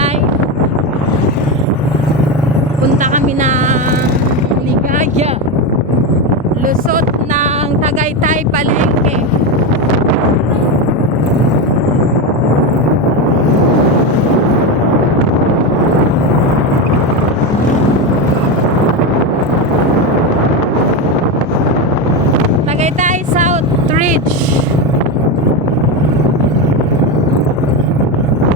Tagaytay. Punta kami ng Ligaya, lusot ng Tagaytay, Palengke. Tagaytay South Ridge.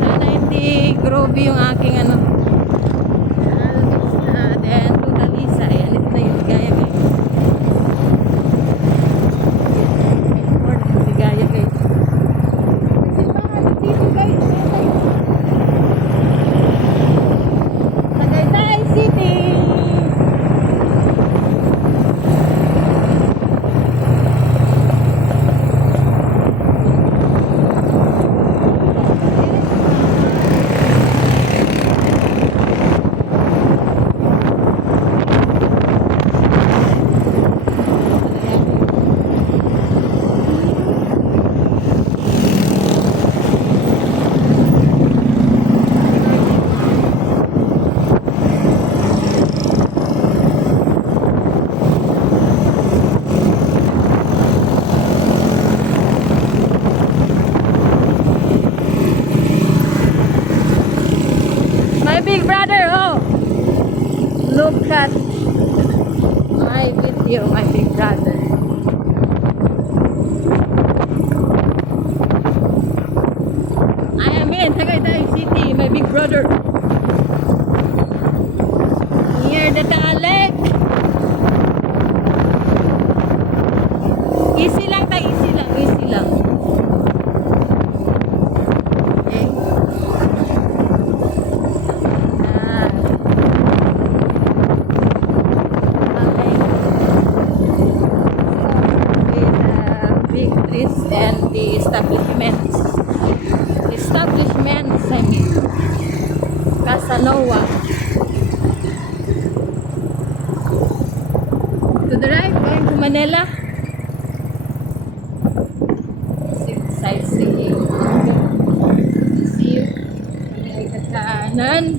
Sana hindi grobe yung aking ano. Then Tutalisa. Ayan, ito na yung Ligaya, guys. Ligaya, guys. Tagaytay City. My big brother, oh, look at my video, my big brother. I am in Tagaytay City, my big brother. Near the Tagalog. Easy lang tayo, easy lang, easy lang. Okay. Big trees and the establishments. Establishments, I mean. Casanova. To the right, going to Manila. Sightseeing. See you. Sa kanan.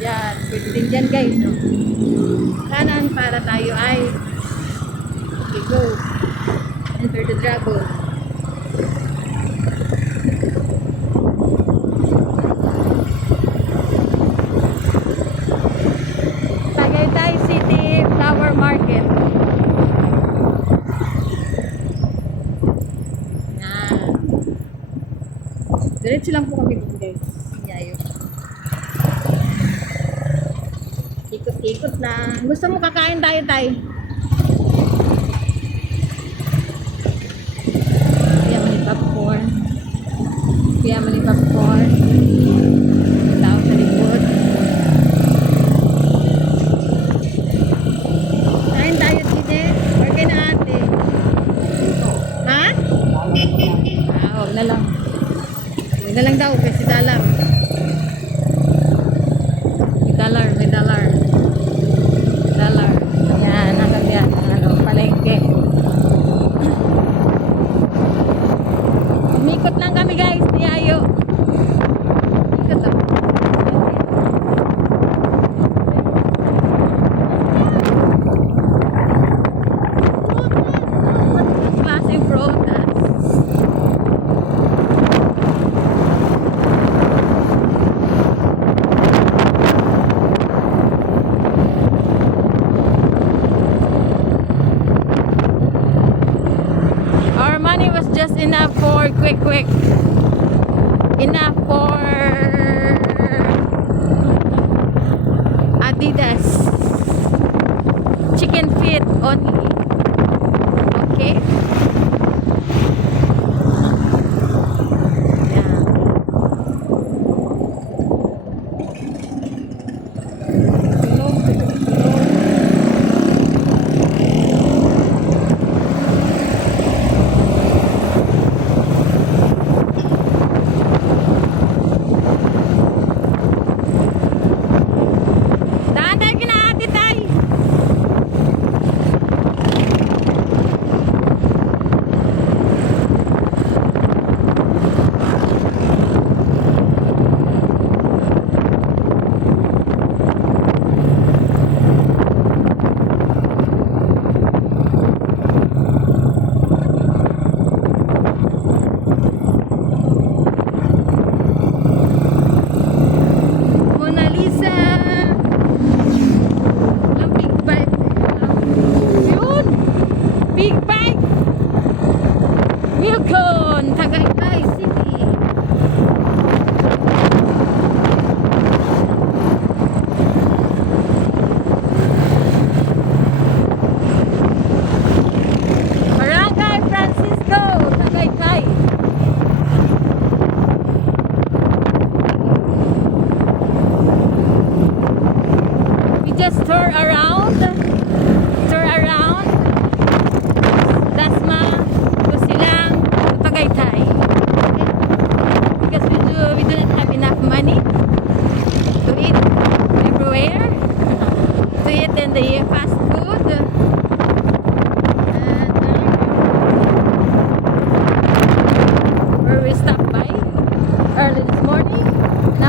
Yan. Pwede din dyan, guys. No? Kanan para tayo ay okay, go. Enter the dragon. Tagaytay City Flower Market. Yan. Diretso lang po kami dito, guys. Yayo. Ikot-ikot lang. Gusto mo kakain tayo, tay? Popcorn. Kaya mali popcorn. Tao sa likod. Kain tayo, tite. Orkay na ate. Ha? Huwag na lang. Huwag na lang daw kasi dalam. May dollar, may dollar. Dollar. Yan, hanggang yan. Ano, palengke. Umikot lang kami, guys, niyayo. Ikot lang. Klaseng protest. Our money was just enough for quick. Enough for Adidas. Chicken feet only. Okay? Yeah.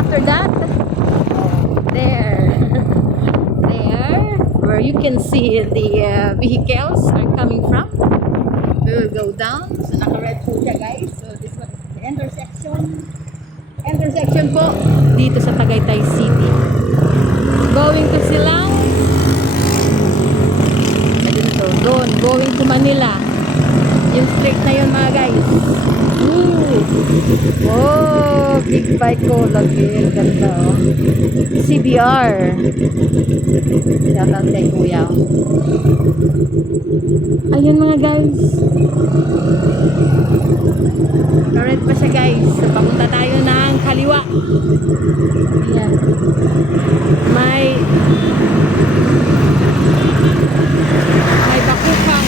after that, there, there, where you can see the vehicles are coming from. We will go down. So naka-red po siya guys. So this one is the intersection. Intersection po dito sa Tagaytay City. Going to Silang. Ayun to, doon. Going to Manila. Yung straight na yun mga guys. Ooh. Oh, big bike ko. Lagi. Ganda oh. CBR. Shout out kay kuya. Ayun mga guys. Red pa siya guys. So, papunta tayo ng kaliwa. Ayan. May bakukang.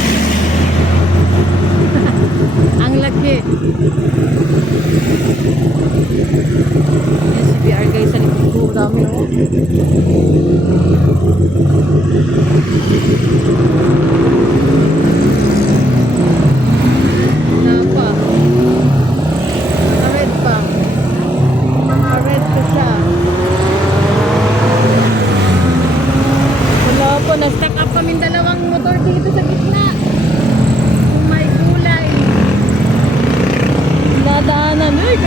Ang laki. Yung CBR guys sa likod ko. Dami oh. Napa. Naka-red pa. Naka-red pa siya. Wala po. Na-stack up kami dalawang motor dito sa gitna. Oh my gulay. Nadaanan. Ay,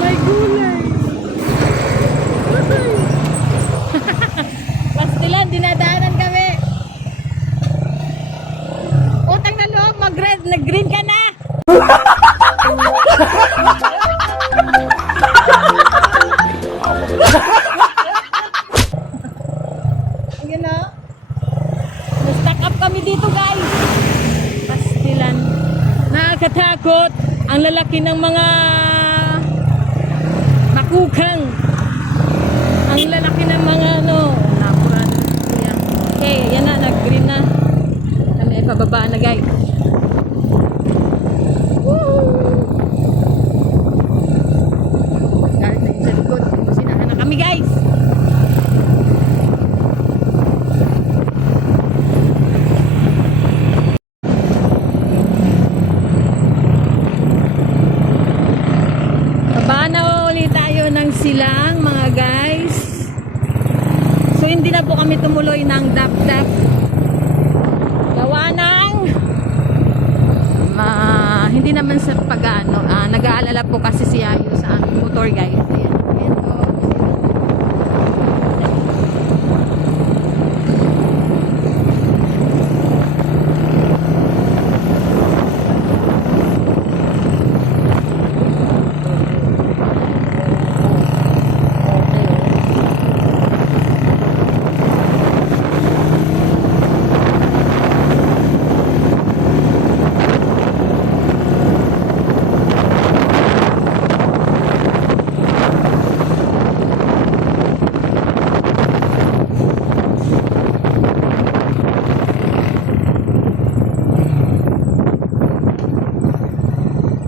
my gulay. Pastilan, dinadaanan kami. Utang na loob, mag-red, nag-green ka na. Ayun na. Na-stack up kami dito guys. Pastilan. Nakakatakot. Ang lalaki ng mga makukang. Ang lalaki ng mga ano. Napuran. Okay, yan na. Nag-green na. Kami ay pababa na guys. Galit na yung sa likod. Sinahan na kami guys. Baba na ulit tayo ng Silang mga guys. So hindi na po kami tumuloy ng dap-dap. Gawa ng hindi naman sa pag-ano, nag-aalala po kasi si Ayo sa aming motor guys. Ayan, ayan po.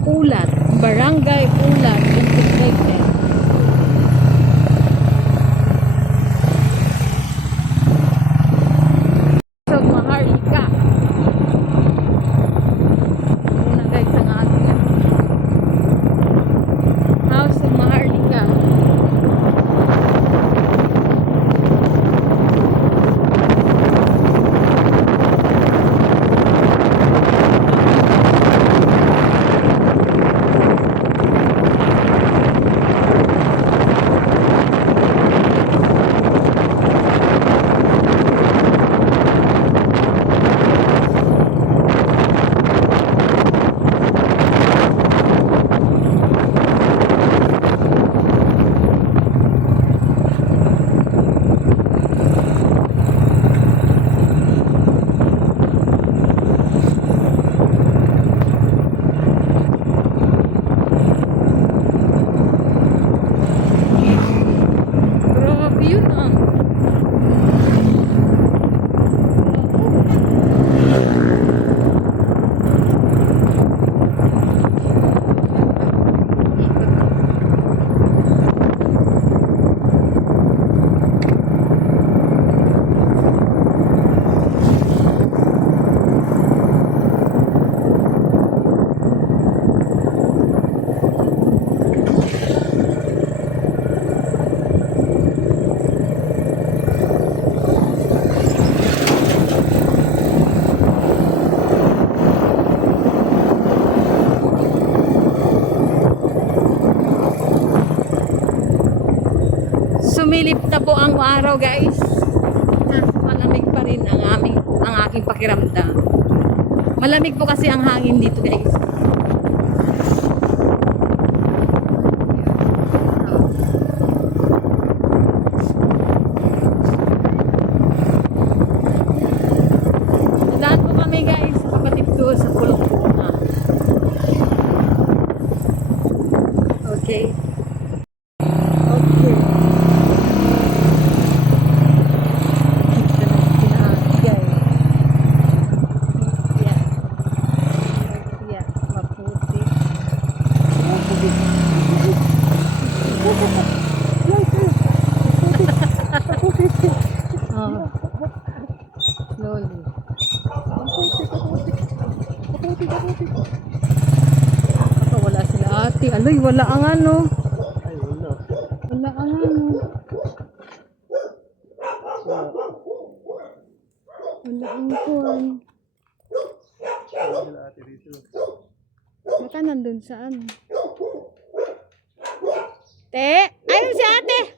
Ulat, Barangay Ulat, Tagaytay. So, Maharlika. Una guys, ang ating House of Maharlika. sumilip na po ang araw, guys. Malamig pa rin ang aking pakiramdam. Malamig po kasi ang hangin dito, guys. Lahat po kami, guys, kapatid ko sa pulong po. Okay. Okay. Maputi. Oh. Slowly. Baka wala sila ate. Aloy, wala ang ano. Ay, wala. Wala ang ano. Wala ang kuwan. Wala sila ate dito. Baka nandun sa ano. Te! Ayun si ate!